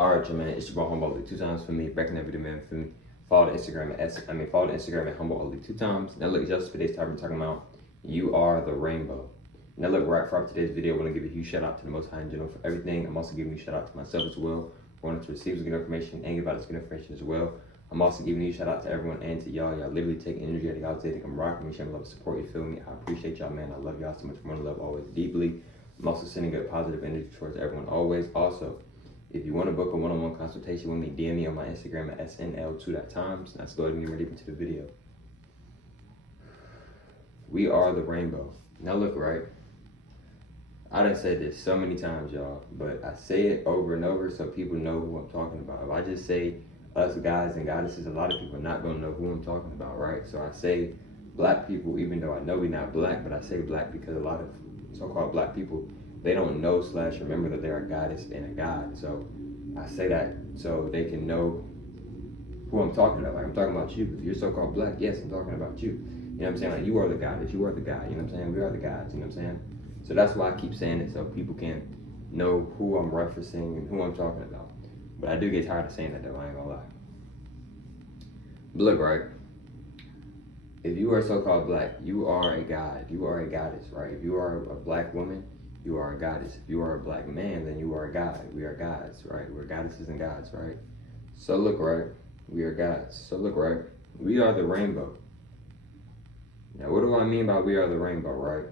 All right, man. It's your boy Humble Ollie 2 times for me. Back in that video, man. For me, follow the Instagram follow the Instagram at Humble Ollie 2 times. Now look, just for today's topic, we're talking about you are the rainbow. Now look, right for today's video, I want to give a huge shout out to the Most High in general for everything. I'm also giving you a shout out to myself as well. I wanted to receive some good information and give out this good information as well. I'm also giving you a shout out to everyone and to y'all. Y'all literally take energy out of y'all today. I'm rocking me, sharing love, support. You feel me? I appreciate y'all, man. I love y'all so much. More love always deeply. I'm also sending good positive energy towards everyone always. Also, if you want to book a one-on-one consultation with me, DM me on my Instagram at snl2.times. Let's go ahead and get ready into the video. We are the rainbow. Now look, right? I done said this so many times, y'all, but I say it over and over so people know who I'm talking about. If I just say us guys and goddesses, a lot of people are not going to know who I'm talking about, right? So I say black people, even though I know we're not black, but I say black because a lot of so-called black people, they don't know / remember that they're a goddess and a god. So I say that so they can know who I'm talking about. Like, I'm talking about you. If you're so-called black, yes, I'm talking about you. You know what I'm saying? Like, you are the goddess, you are the god, you know what I'm saying? We are the gods, you know what I'm saying? So that's why I keep saying it, so people can know who I'm referencing and who I'm talking about. But I do get tired of saying that though, I ain't gonna lie. But look, right? If you are so-called black, you are a god, you are a goddess, right? If you are a black woman, you are a goddess. If you are a black man, then you are a god. We are gods, right? We're goddesses and gods, right? So look, right? We are gods. So look, right? We are the rainbow. Now, what do I mean by we are the rainbow, right?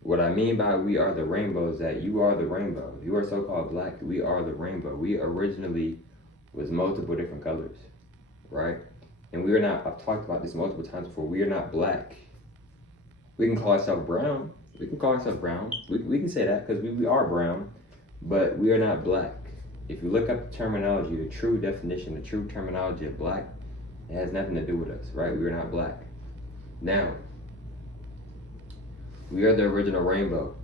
What I mean by we are the rainbow is that you are the rainbow. If you are so-called black, we are the rainbow. We originally was multiple different colors, right? And we are not, I've talked about this multiple times before, we are not black. We can call ourselves brown. We can call ourselves brown. We can say that because we are brown, but we are not black. If you look up the terminology, the true definition, the true terminology of black, it has nothing to do with us, right? We are not black. Now, we are the original rainbow,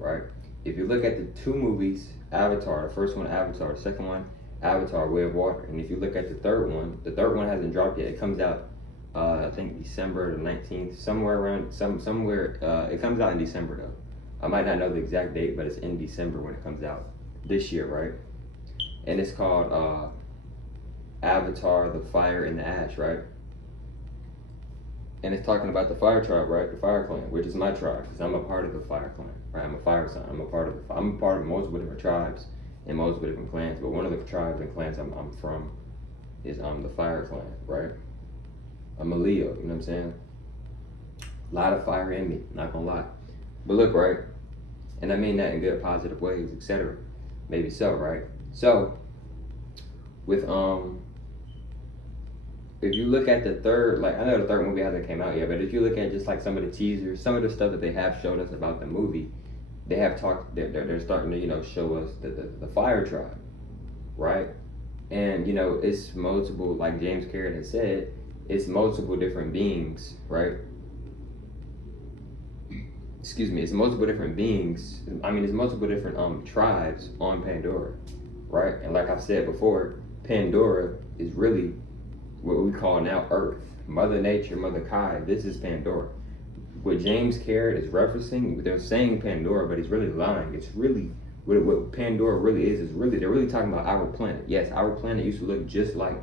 right? If you look at the two movies, Avatar, the first one, Avatar, the second one, Avatar, Way of Water. And if you look at the third one hasn't dropped yet. It comes out, I think December the 19th, somewhere around, it comes out in December though. I might not know the exact date, but it's in December when it comes out this year, right? And it's called Avatar, the Fire and the Ash, right? And it's talking about the Fire Tribe, right? The Fire Clan, which is my tribe, because I'm a part of the Fire Clan, right? I'm a Fire Sign. I'm a part of multiple different tribes and multiple different clans, but one of the tribes and clans I'm from is the Fire Clan, right? I'm a Leo, you know what I'm saying? A lot of fire in me, not gonna lie. But look, right? And I mean that in good, positive ways, etc. Maybe so, right? So, with if you look at the third, like, I know the third movie hasn't came out yet, but if you look at just like some of the teasers, some of the stuff that they have showed us about the movie, they have talked, they're starting to, you know, show us the Fire Tribe, right? And, you know, it's multiple, like James Cameron has said, it's multiple different beings, right? Excuse me, it's multiple different beings. I mean, it's multiple different tribes on Pandora, right? And like I've said before, Pandora is really what we call now Earth. Mother Nature, Mother Kai, this is Pandora. What James Cameron is referencing, they're saying Pandora, but he's really lying. It's really, what Pandora really is really, they're really talking about our planet. Yes, our planet used to look just like,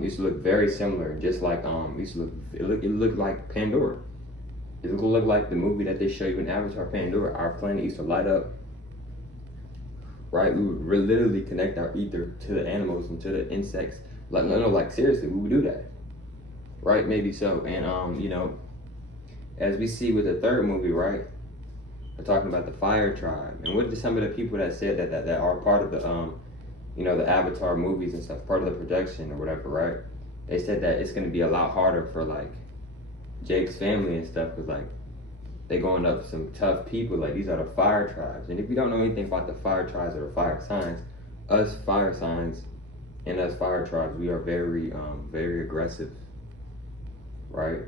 used to look very similar, just like, it looked like Pandora. It looked like the movie that they show you in Avatar, Pandora. Our planet used to light up, right? We would literally connect our ether to the animals and to the insects. Like, no, like seriously, we would do that, right? Maybe so. And you know, as we see with the third movie, right? We're talking about the Fire Tribe, and what did some of the people that said that are part of the you know, the Avatar movies and stuff, part of the production or whatever, right? They said that it's gonna be a lot harder for like Jake's family and stuff, because like they going up some tough people. Like, these are the Fire Tribes, and if you don't know anything about the Fire Tribes or the Fire Signs, us Fire Signs and us Fire Tribes, we are very very aggressive, right?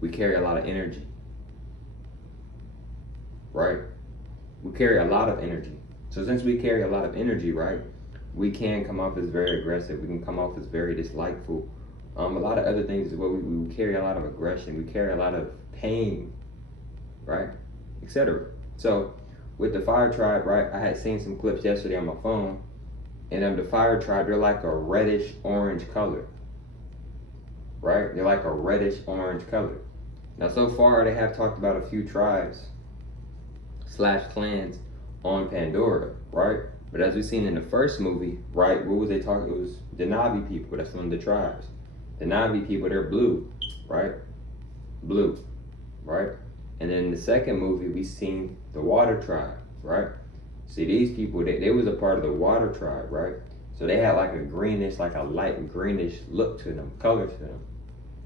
We carry a lot of energy, right? We carry a lot of energy. So since we carry a lot of energy, right, we can come off as very aggressive. We can come off as very dislikeful. A lot of other things as well. We carry a lot of aggression. We carry a lot of pain, right, etc. So with the Fire Tribe, right? I had seen some clips yesterday on my phone, and the Fire Tribe, they're like a reddish orange color, right? They're like a reddish orange color. Now, so far, they have talked about a few tribes / clans on Pandora, right? But as we've seen in the first movie, right, what was they talking? It was the Na'vi people. That's one of the tribes. The Na'vi people, they're blue, right? Blue, right? And then in the second movie, we seen the Water Tribe, right? See, these people, they was a part of the Water Tribe, right? So they had like a greenish, like a light greenish look to them, color to them,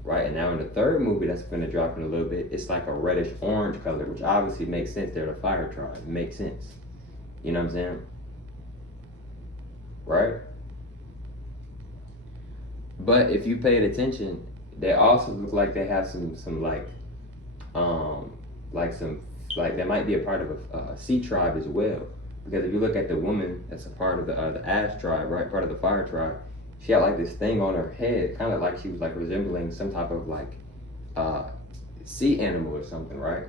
right? And now in the third movie that's going to drop in a little bit, it's like a reddish orange color, which obviously makes sense. They're the Fire Tribe. It makes sense. You know what I'm saying? Right? But if you paid attention, they also look like they have some they might be a part of a sea tribe as well. Because if you look at the woman that's a part of the Ash tribe, right, part of the Fire Tribe, she had like this thing on her head, kind of like she was like resembling some type of like sea animal or something, right?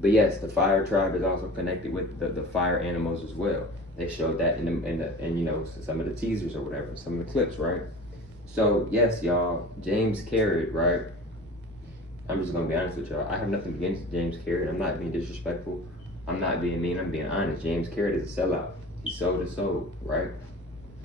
But yes, the Fire Tribe is also connected with the fire animals as well. They showed that in you know, some of the teasers or whatever, some of the clips, right? So yes, y'all, James Carrot, right? I'm just gonna be honest with y'all. I have nothing against James Carrot. I'm not being disrespectful. I'm not being mean. I'm being honest. James Carrot is a sellout. He sold his soul, right?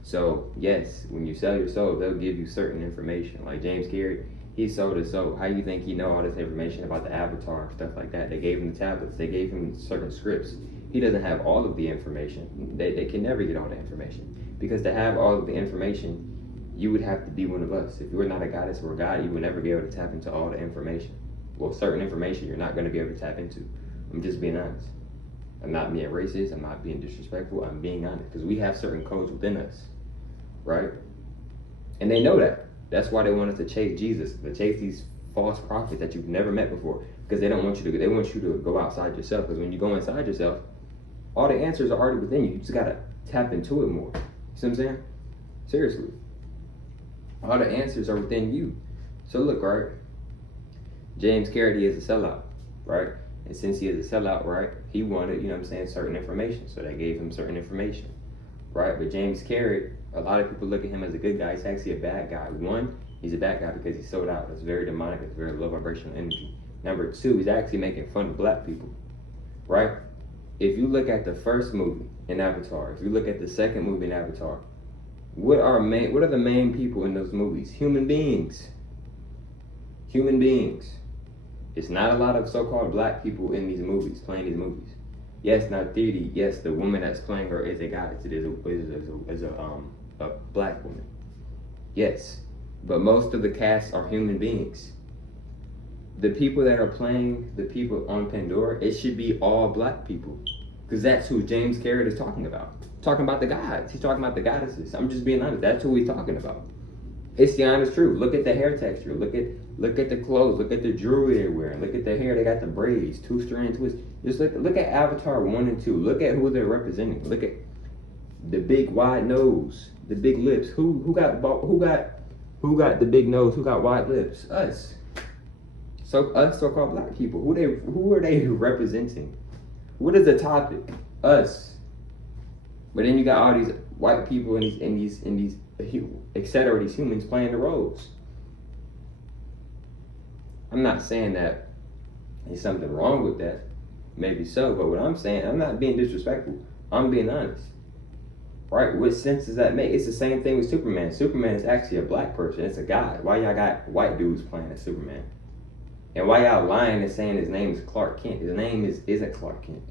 So yes, when you sell your soul, they'll give you certain information. Like James Carrot, he sold his soul. How you think he know all this information about the Avatar and stuff like that? They gave him the tablets. They gave him certain scripts. He doesn't have all of the information. They can never get all the information, because to have all of the information, you would have to be one of us. If you were not a goddess or a god, you would never be able to tap into all the information. Well, certain information you're not going to be able to tap into. I'm just being honest. I'm not being racist. I'm not being disrespectful. I'm being honest, because we have certain codes within us, right? And they know that. That's why they want us to chase Jesus, to chase these false prophets that you've never met before, because they don't want you to. They want you to go outside yourself. Because when you go inside yourself, all the answers are already within you. You just gotta tap into it more. You see what I'm saying? Seriously. All the answers are within you. So look, right? James Carrot, he is a sellout, right? And since he is a sellout, right, he wanted, you know what I'm saying, certain information. So they gave him certain information, right? But James Carrot, a lot of people look at him as a good guy. He's actually a bad guy. One, he's a bad guy because he sold out. It's very demonic. It's very low vibrational energy. Number two, he's actually making fun of black people, right? If you look at the first movie in Avatar, if you look at the second movie in Avatar, what are the main people in those movies? Human beings. Human beings. It's not a lot of so-called black people in these movies, playing these movies. Yes, Nathiri, yes, the woman that's playing her is a goddess. It is a black woman. Yes, but most of the cast are human beings. The people that are playing the people on Pandora, it should be all black people, because that's who James Carrot is talking about. Talking about the gods. He's talking about the goddesses. I'm just being honest. That's who he's talking about. It's the honest truth. Look at the hair texture. Look at the clothes. Look at the jewelry they're wearing. Look at the hair. They got the braids, 2-strand twists. Just look at Avatar 1 and 2. Look at who they're representing. Look at the big wide nose, the big lips. Who got the big nose? Who got wide lips? Us. So us so-called black people. Who are they representing? What is the topic? Us. But then you got all these white people and these etc. These humans playing the roles. I'm not saying that there's something wrong with that. Maybe so, but what I'm saying, I'm not being disrespectful. I'm being honest. Right? What sense does that make? It's the same thing with Superman. Superman is actually a black person. It's a guy. Why y'all got white dudes playing as Superman? And why y'all lying and saying his name is Clark Kent? His name isn't Clark Kent.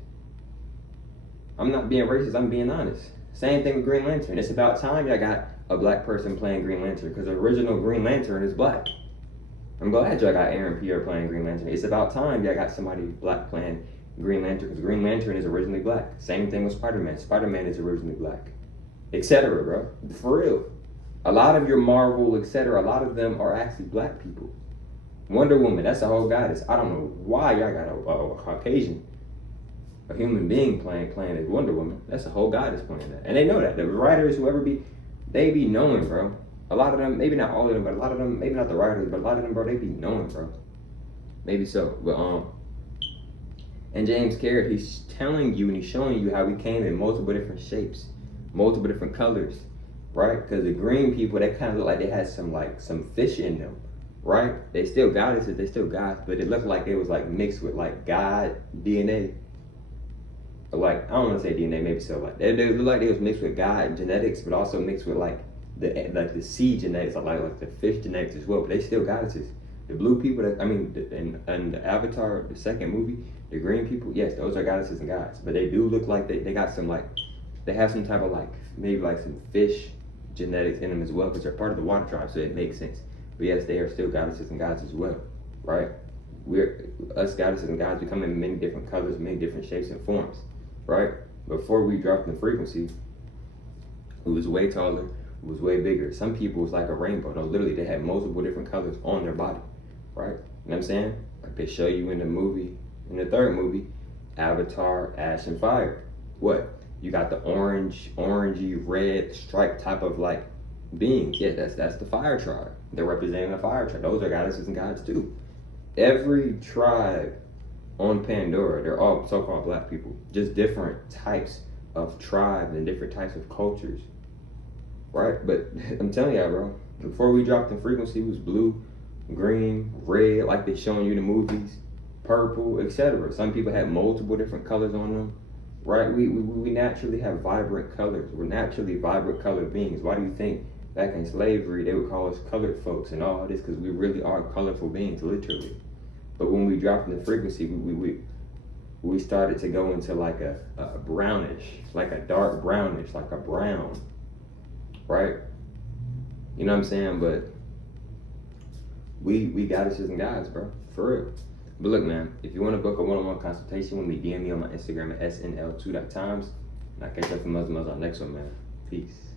I'm not being racist. I'm being honest. Same thing with Green Lantern. It's about time y'all got a black person playing Green Lantern, because the original Green Lantern is black. I'm glad y'all got Aaron Pierre playing Green Lantern. It's about time y'all got somebody black playing Green Lantern, because Green Lantern is originally black. Same thing with Spider-Man. Spider-Man is originally black. Etc., bro. For real. A lot of your Marvel, etc., a lot of them are actually black people. Wonder Woman, that's a whole goddess. I don't know why y'all got a Caucasian, a human being playing as Wonder Woman. That's a whole goddess playing that. And they know that. The writers, they be knowing, bro. A lot of them, maybe not all of them, but a lot of them, maybe not the writers, but a lot of them, bro, they be knowing, bro. Maybe so. But And James Caird, he's telling you and he's showing you how we came in multiple different shapes, multiple different colors, right? Because the green people, they kind of look like they had some fish in them, right? They still goddesses, they still gods, but it looked like it was like mixed with like God DNA. Like, I don't want to say DNA, maybe so. Like, they look like they was mixed with God genetics, but also mixed with like the sea genetics, like the fish genetics as well. But they still goddesses. The blue people, that I mean, in the Avatar, the second movie, the green people, yes, those are goddesses and gods. But they do look like they got some like, they have some type of like, maybe like some fish genetics in them as well, because they're part of the water tribe, so it makes sense. But yes, they are still goddesses and gods as well, right? Us goddesses and gods, we come in many different colors, many different shapes and forms, right? Before we dropped in frequency, it was way taller, it was way bigger. Some people was like a rainbow. No, literally, they had multiple different colors on their body, right? You know what I'm saying? Like they show you in the movie, in the third movie, Avatar, Ash and Fire. What? You got the orangey, red stripe type of like beings. Yeah, that's the fire tribe. They're representing the fire tribe. Those are goddesses and gods too. Every tribe on Pandora, they're all so-called black people. Just different types of tribes and different types of cultures. Right? But I'm telling y'all, bro, before we dropped in frequency, it was blue, green, red, like they showing you in the movies, purple, etc. Some people had multiple different colors on them. Right? We naturally have vibrant colors. We're naturally vibrant colored beings. Why do you think back in slavery they would call us colored folks and all this? Because we really are colorful beings, literally. But when we dropped in the frequency, we started to go into like a brownish, like a dark brownish, like a brown, right? You know what I'm saying? But we goddesses and gods, bro, for real. But look, man, if you want to book a one-on-one consultation with me, DM me on my Instagram at snl2.times. And I'll catch up with Muslims on our next one, man. Peace.